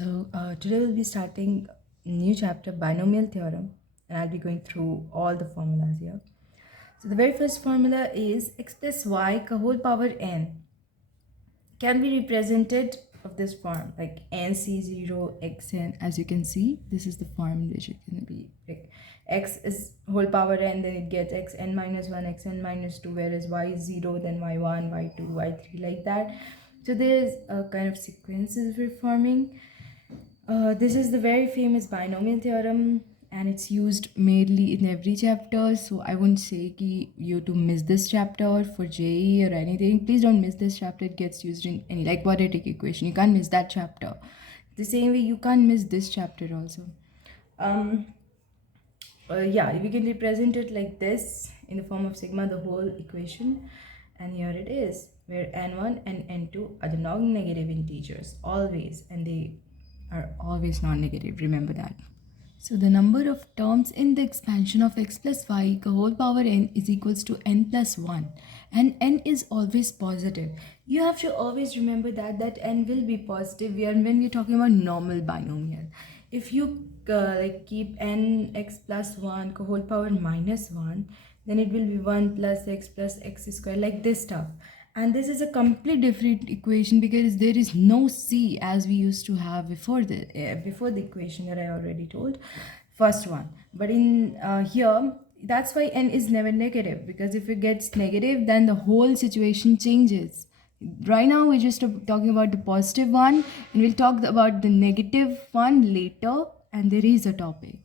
Today we'll be starting a new chapter, binomial theorem, and I'll be going through all the formulas here. So the very first formula is x plus y ka whole power n can be represented of this form, like nc0 xn. As you can see, this is the form which it can be like x is whole power n, then it gets xn minus 1, xn minus 2, whereas y is 0, then y1, y2, y3, like that. So there's a kind of sequences we're forming. This is the very famous binomial theorem, and it's used mainly in every chapter. So I won't say ki you to miss this chapter for JE or anything. Please don't miss this chapter. It gets used in any like quadratic equation. You can't miss that chapter. The same way you can't miss this chapter also. Yeah, we can represent it like this in the form of sigma, the whole equation. And here it is, where n1 and n2 are the non-negative integers always, and they are always non-negative, remember that. So the number of terms in the expansion of x plus y ka whole power n is equals to n plus 1, and n is always positive. You have to always remember that n will be positive when we're talking about normal binomial. If you like keep n x plus 1 ka whole power minus 1, then it will be 1 plus x square, like this stuff. And this is a completely different equation because there is no c as we used to have before the equation that I already told, first one. But in here, that's why n is never negative, because if it gets negative, then the whole situation changes. Right now we're just talking about the positive one, and we'll talk about the negative one later, and there is a topic.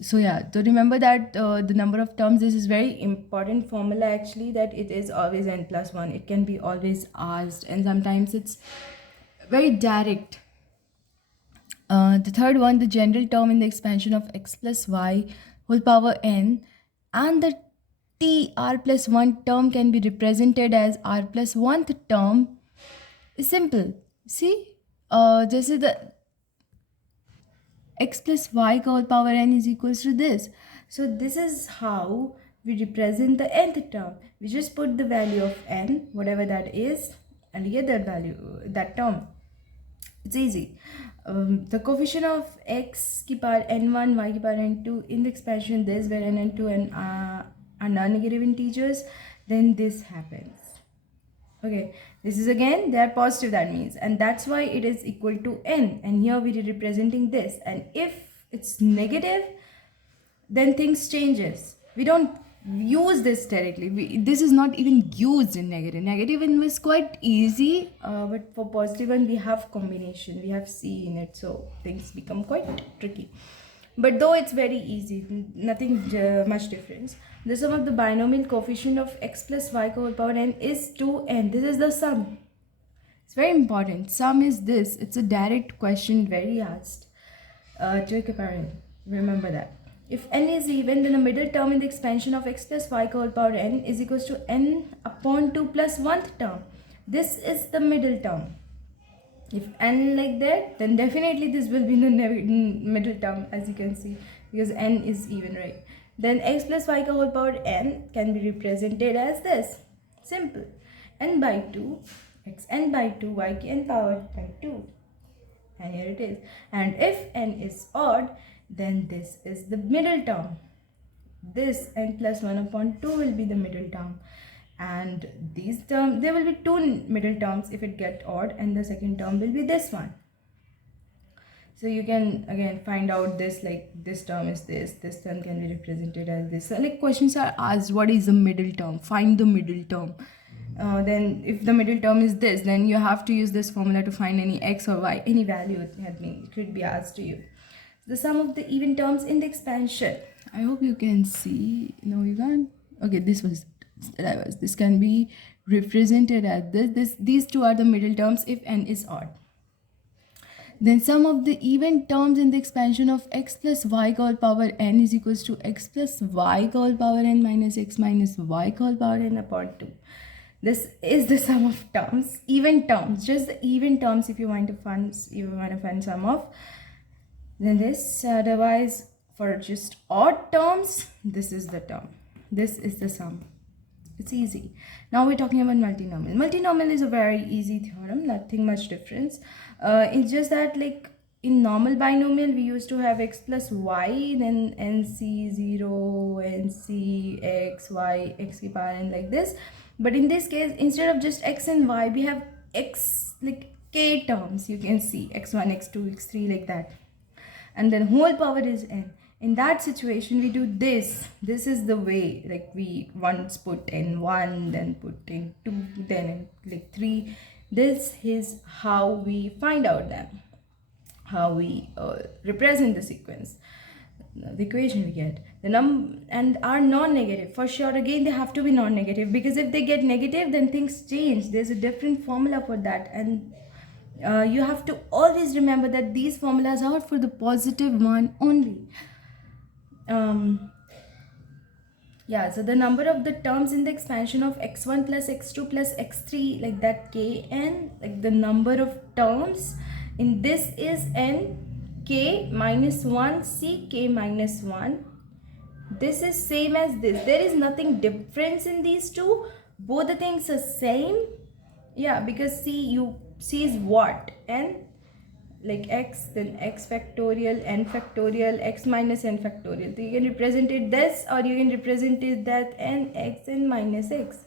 So yeah, so remember that the number of terms, this is very important formula actually, that it is always n plus 1. It can be always asked, and sometimes it's very direct. The third one, the general term in the expansion of x plus y whole power n, and the t r plus 1 term can be represented as r plus 1th term, is simple. See, this is the x plus y ka whole power n is equals to this. So this is how we represent the nth term. We just put the value of n, whatever that is, and we get that value, that term. It's easy. The coefficient of x ki power n1, y ki power n2 in the expansion this, where n and 2 are non-negative integers, then this happens. Okay, this is again, they are positive, that means, and that's why it is equal to n, and here we are representing this. And if it's negative, then things changes. We don't use this directly. This is not even used in negative one was quite easy, but for positive one we have combination, we have c in it, so things become quite tricky. But though it's very easy, nothing much difference. The sum of the binomial coefficient of x plus y ka whole power n is 2n. This is the sum. It's very important. Sum is this. It's a direct question, very asked. Take a parent. Remember that. If n is even, then the middle term in the expansion of x plus y ka whole power n is equals to n upon 2 plus 1th term. This is the middle term. If n like that, then definitely this will be the middle term, as you can see, because n is even, right? Then x plus y ka whole power n can be represented as this. Simple. N by 2, x n by 2, y ki n power by 2. And here it is. And if n is odd, then this is the middle term. This n plus 1 upon 2 will be the middle term. And these terms, there will be two middle terms if it gets odd, and the second term will be this one. So you can again find out this, like this term is this term can be represented as this. So like questions are asked, what is the middle term? Find the middle term. Then if the middle term is this, then you have to use this formula to find any x or y, any value it could be asked to you. The sum of the even terms in the expansion. I hope you can see. No, you can't. Okay, this can be represented as this. These two are the middle terms if n is odd. Then sum of the even terms in the expansion of x plus y ka whole power n is equals to x plus y ka whole power n minus x minus y ka whole power n upon 2. This is the sum of terms, even terms, just the even terms. If you want to find sum of, then this. Otherwise, for just odd terms, this is the term. This is the sum. It's easy. Now we're talking about multinomial. Multinomial is a very easy theorem, nothing much difference. It's just that, like, in normal binomial we used to have x plus y, then nc0 nc x y x k power n like this. But in this case, instead of just x and y, we have x like k terms. You can see x1 x2 x3 like that, and then whole power is n. In that situation we do this is the way, like we once put in 1, then put in 2, then in like 3. This is how we find out that how we represent the sequence, the equation we get. The and are non-negative for sure. Again, they have to be non-negative, because if they get negative, then things change. There's a different formula for that, and you have to always remember that these formulas are for the positive one only. Yeah, so the number of the terms in the expansion of x1 plus x2 plus x3 like that, kn, like the number of terms in this is n, k minus 1, c k minus 1. This is same as this. There is nothing difference in these two. Both the things are same. Yeah, because c is what? N, like x, then x factorial, n factorial, x minus n factorial. So you can represent it this, or you can represent it that, n x n minus x.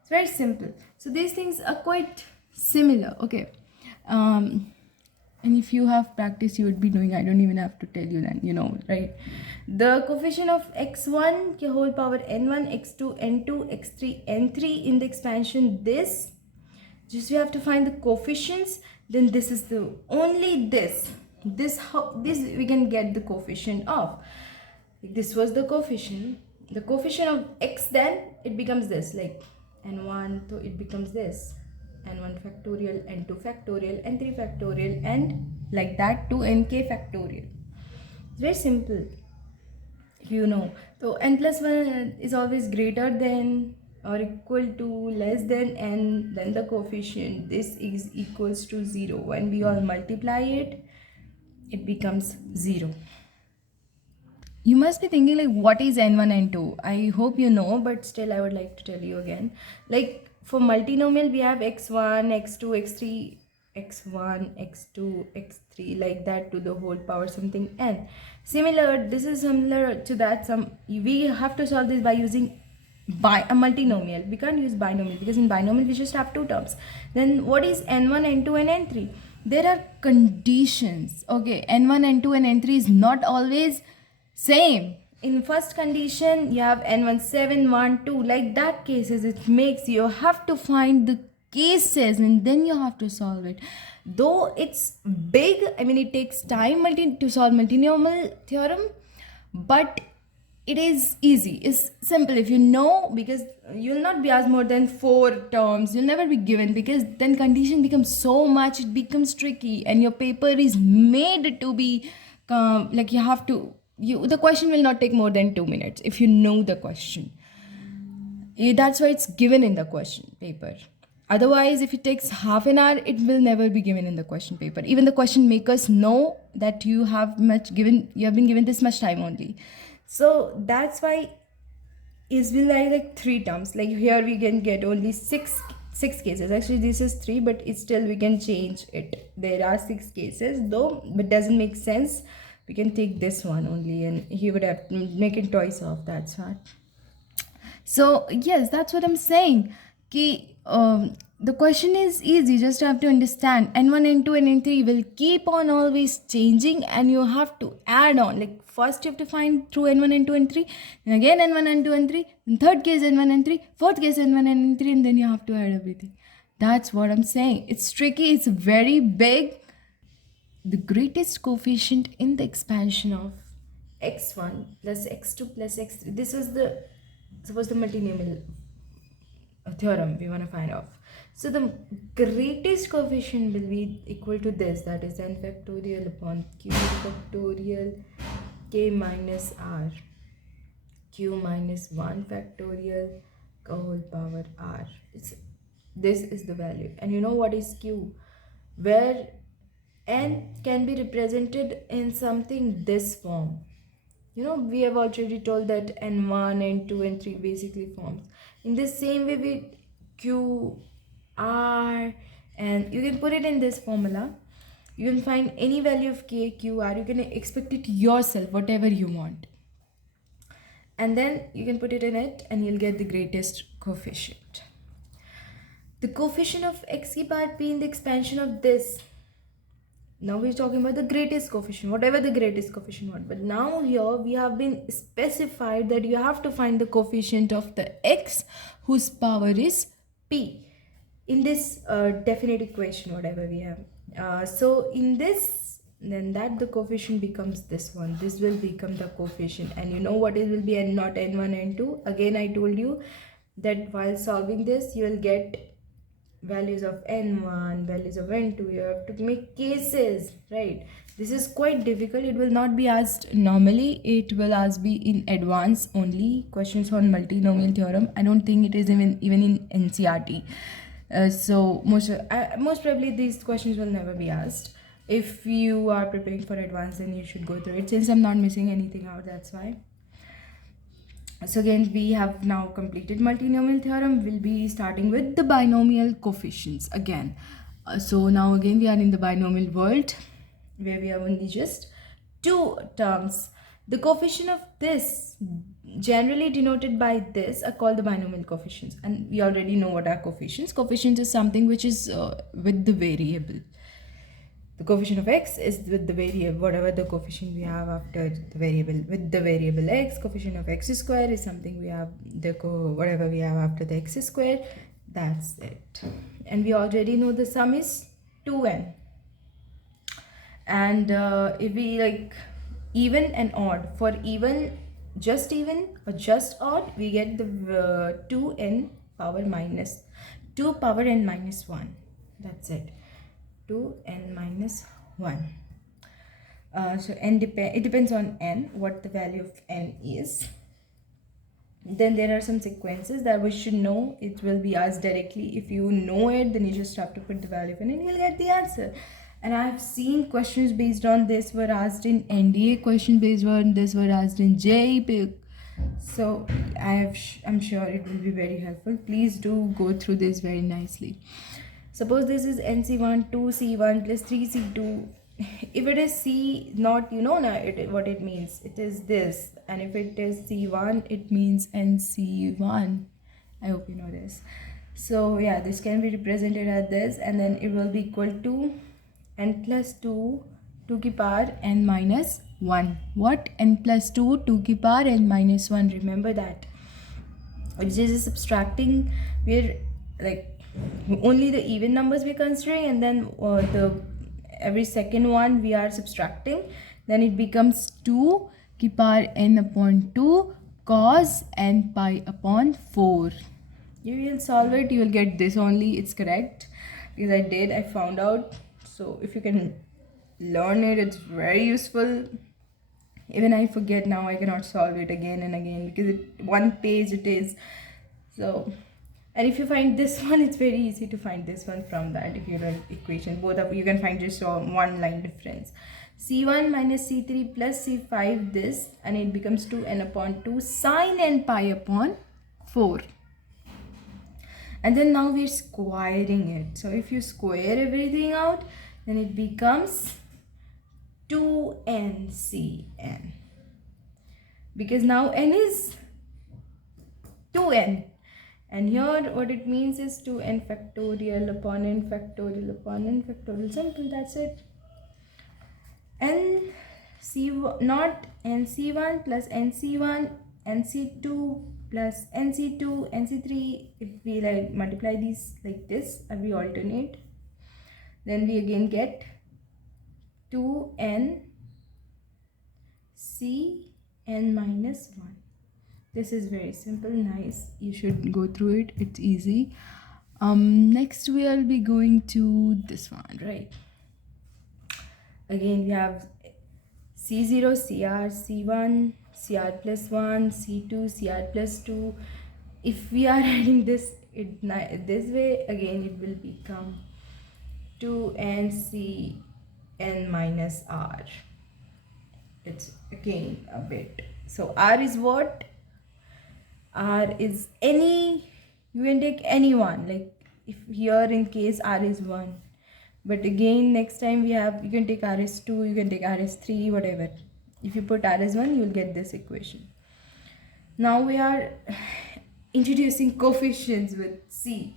It's very simple. So these things are quite similar. Okay. And if you have practice, you would be knowing. I don't even have to tell you that, you know, right? The coefficient of x1 के whole power n1, x2 n2, x3 n3 in the expansion this. Just you have to find the coefficients. Then this is the only this we can get the coefficient of. This was the coefficient of x, then it becomes this, like n1, so it becomes this n1 factorial, n2 factorial, n3 factorial, and like that to nk factorial. It's very simple, you know. So n plus 1 is always greater than or equal to less than n, then the coefficient this is equals to 0. When we all multiply it, it becomes 0. You must be thinking like, what is n1 n2? I hope you know, but still I would like to tell you again. Like for multinomial we have x1 x2 x3 x1 x2 x3 like that to the whole power something n. This is similar to that. We have to solve this by using a multinomial. We can't use binomial, because in binomial we just have two terms. Then what is n1 n2 and n3? There are conditions. Okay, n1 n2 and n3 is not always same. In first condition you have n1 7 1 2 like that cases. It makes you have to find the cases and then you have to solve it. Though it's big, I mean it takes time to solve multinomial theorem, but it is easy, it's simple if you know, because you'll not be asked more than 4 terms. You'll never be given, because then condition becomes so much, it becomes tricky, and your paper is made to be like you have to, the question will not take more than 2 minutes if you know the question. That's why it's given in the question paper. Otherwise, if it takes half an hour, it will never be given in the question paper. Even the question makers know that you have been given this much time only. So that's why is will like 3 terms. Like here we can get only six cases. Actually this is 3, but it's still we can change it. There are 6 cases though, but doesn't make sense. We can take this one only, and he would have to make it twice off. That's what. So yes, that's what I'm saying. The question is easy, just have to understand. N1, N2 and N3 will keep on always changing, and you have to add on. Like first you have to find through N1, N2 and 3, and again N1, N2 and 3, in third case N1 and 3, fourth case N1 and 3, and then you have to add everything. That's what I'm saying. It's tricky, it's very big. The greatest coefficient in the expansion of x1 plus x2 plus x3. This is the multinomial theorem we want to find out. So the greatest coefficient will be equal to this, that is n factorial upon q factorial k minus r, q minus 1 factorial whole power r. This is the value. And you know what is q? Where n can be represented in something this form. You know, we have already told that n1, n2, and 3 basically forms. In the same way with q, r, and you can put it in this formula. You can find any value of k, q, r. You can expect it yourself, whatever you want. And then you can put it in it and you'll get the greatest coefficient. The coefficient of x ki power p in the expansion of this. Now we're talking about the greatest coefficient, whatever the greatest coefficient was. But now here we have been specified that you have to find the coefficient of the x whose power is p in this definite equation, whatever we have. So in this, then that the coefficient becomes this one. This will become the coefficient, and you know what it will be, n not n1, n2. Again, I told you that while solving this, you will get values of n1, values of n2. You have to make cases, right? This is quite difficult. It will not be asked normally. It will be in advance only. Questions on multinomial theorem. I don't think it is even in NCRT. So most probably these questions will never be asked. If you are preparing for advance, then you should go through it. Since I'm not missing anything out, that's why. So again, we have now completed multinomial theorem. We'll be starting with the binomial coefficients again. So now again we are in the binomial world where we have only just two terms. The coefficient of this, generally denoted by this, are called the binomial coefficients, and we already know what are coefficients. Coefficients is something which is with the variable. The coefficient of x is with the variable, whatever the coefficient we have after the variable. With the variable x, coefficient of x square is something we have whatever we have after the x square. That's it. And we already know the sum is 2n. And if we like even and odd, for even or just odd, we get the 2n power minus 2 power n minus 1. That's it. 2n minus 1. So it depends on n, what the value of n is. Then there are some sequences that we should know. It will be asked directly. If you know it, then you just have to put the value of n and you'll get the answer. And I have seen questions based on this were asked in NDA, question based on this were asked in JEE. So I'm sure it will be very helpful. Please do go through this very nicely. Suppose this is NC1, 2C1 plus 3C2. If it is C not, you know now what it means. It is this. And if it is C1, it means NC1. I hope you know this. So yeah, this can be represented as this, and then it will be equal to n plus 2 2 ki power n minus 1. What? N plus 2 2 ki power n minus 1. Remember that. Which is subtracting. We're like only the even numbers we're considering, and then every second one we are subtracting. Then it becomes 2 ki power n upon 2 cos n pi upon 4. You will solve it, you will get this only. It's correct because I found out. So if you can learn it, it's very useful. Even I forget now, I cannot solve it again and again because one page it is. So, and if you find this one, it's very easy to find this one from that. If you learn equation, both of you can find just one line difference. C1 minus C3 plus C5 this, and it becomes 2n upon 2 sine n pi upon 4. And then now we're squaring it. So if you square everything out, then it becomes 2ncn. Because now n is 2n. And here what it means is 2n factorial upon n factorial upon n factorial. Simple, that's it. NC1 not NC1 plus NC1 NC2 plus NC2 NC3. If we like multiply these like this and we alternate, then we again get 2n c n minus 1. This is very simple, nice. You should go through it. It's easy. Next we'll be going to this one, right? Again we have C0 CR, C1 CR plus 1, C2 CR plus 2. If we are adding this this way, again it will become 2n c n minus r. It's again a bit. So r is what? R is any, you can take any one. Like if here in case r is 1, But again, next time we have, you can take rs2, you can take rs3, whatever. If you put rs1, you'll get this equation. Now we are introducing coefficients with c.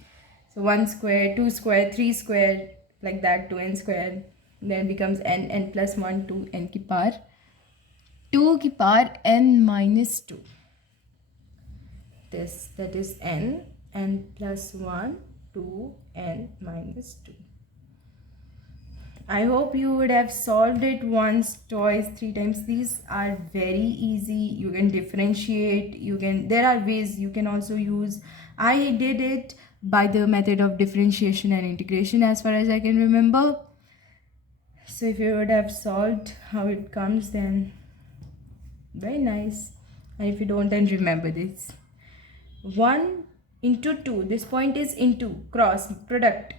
So 1 square, 2 square, 3 square, like that, 2n square. Then becomes n plus 1 to n ki power 2 ki power n minus 2. This, that is n plus 1 to n minus 2. I hope you would have solved it once, twice, 3 times. These are very easy. You can differentiate. There are ways you can also use. I did it by the method of differentiation and integration as far as I can remember. So if you would have solved how it comes, then very nice. And if you don't, then remember this. 1 into 2. This point is into, cross, product.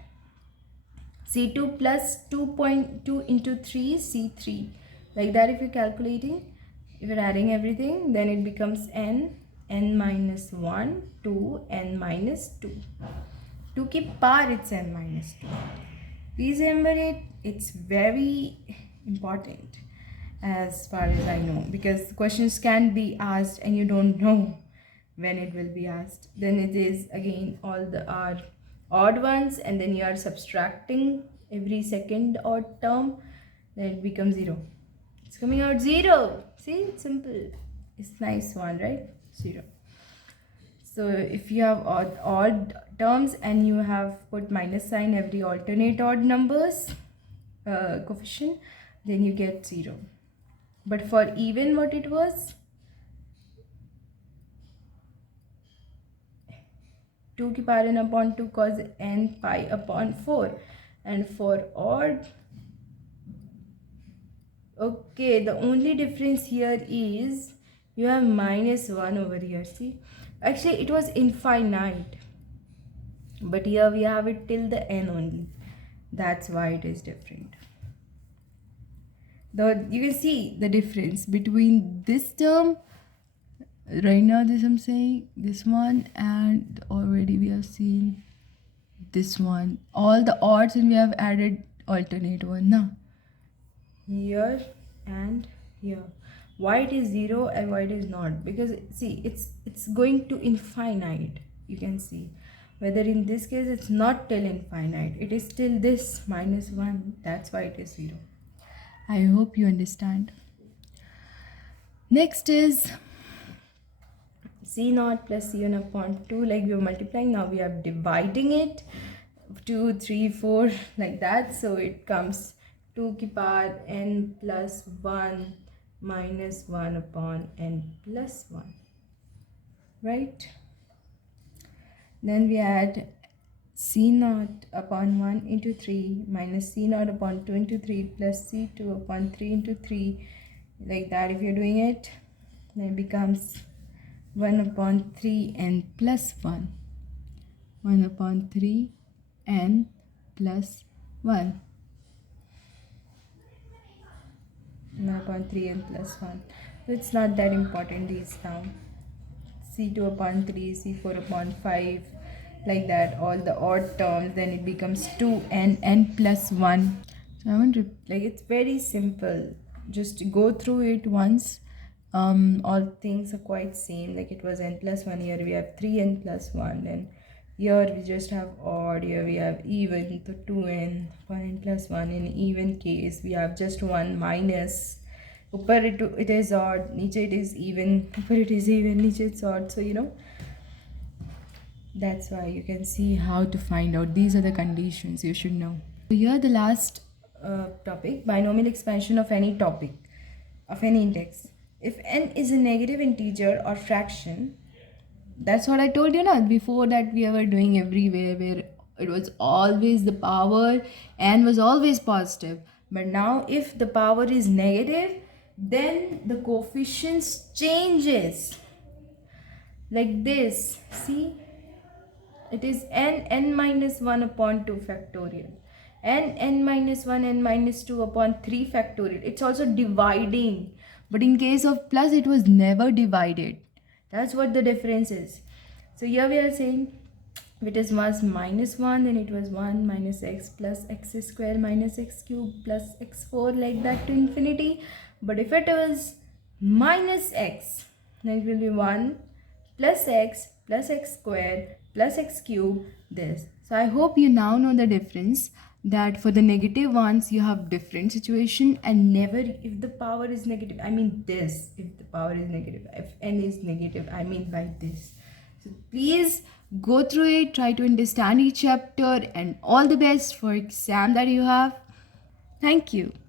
C2 plus 2.2 into 3, C3. Like that, if you're calculating, if you're adding everything, then it becomes n minus 1 to n minus 2. To keep power, it's n minus 2. Please remember it. It's very important as far as I know, because questions can be asked and you don't know when it will be asked. Then it is again all the odd ones, and then you are subtracting every second odd term, then it becomes 0. It's coming out 0. See, it's simple. It's nice one, right? 0. So if you have odd terms and you have put minus sign every alternate odd numbers coefficient, then you get 0. But for even, what it was, 2 ki power n upon 2 cos n pi upon 4. And for odd, okay, the only difference here is you have minus 1 over here. See, actually it was infinite, but here we have it till the n only. That's why it is different. You can see the difference between this term right now, this I'm saying, this one, and already we have seen this one, all the odds, and we have added alternate one now, here and here. Why it is 0 and why it is not? Because see, it's going to infinite. You can see whether in this case it's not till infinite, it is still this minus 1. That's why it is 0. I hope you understand. Next is c0 plus c1 upon 2. Like we are multiplying, now we are dividing it, 2, 3, 4, like that. So it comes 2 ki power n plus 1 minus 1 upon n plus 1, right? Then we add c0 upon 1 into 3 minus c0 upon 2 into 3 plus c2 upon 3 into 3, like that. If you're doing it, then it becomes 1 upon 3 n plus 1. 1 upon 3 n plus 1. 1 upon 3 n plus 1. So it's not that important, these now. C2 upon 3, C4 upon 5, like that, all the odd terms, then it becomes 2n n plus 1. So I want to, like, it's very simple. Just go through it once. All things are quite same. Like it was n plus 1, here we have 3n plus 1, and here we just have odd, here we have even, so 2n upon n plus 1. In even case, we have just 1 minus. Upper it is odd, niche it is even, upper it is even, niche it's odd. So you know, that's why you can see how to find out. These are the conditions you should know. So here the last topic, binomial expansion of any topic, of any index. If n is a negative integer or fraction, that's what I told you now before, that we were doing everywhere where it was always the power, n was always positive. But now if the power is negative, then the coefficients changes like this. See, it is n minus 1 upon 2 factorial, n minus 1 n minus 2 upon 3 factorial. It's also dividing, but in case of plus it was never divided. That's what the difference is. So here we are saying If it is was minus 1, then it was 1 minus x plus x square minus x cube plus x4, like that to infinity. But if it was minus x, then it will be 1 plus x square plus x cube, this. So I hope you now know the difference, that for the negative ones you have different situation, and never if the power is negative, I mean this, if the power is negative, if n is negative, I mean by this. So please go through it, try to understand each chapter, and all the best for exam that you have. Thank you.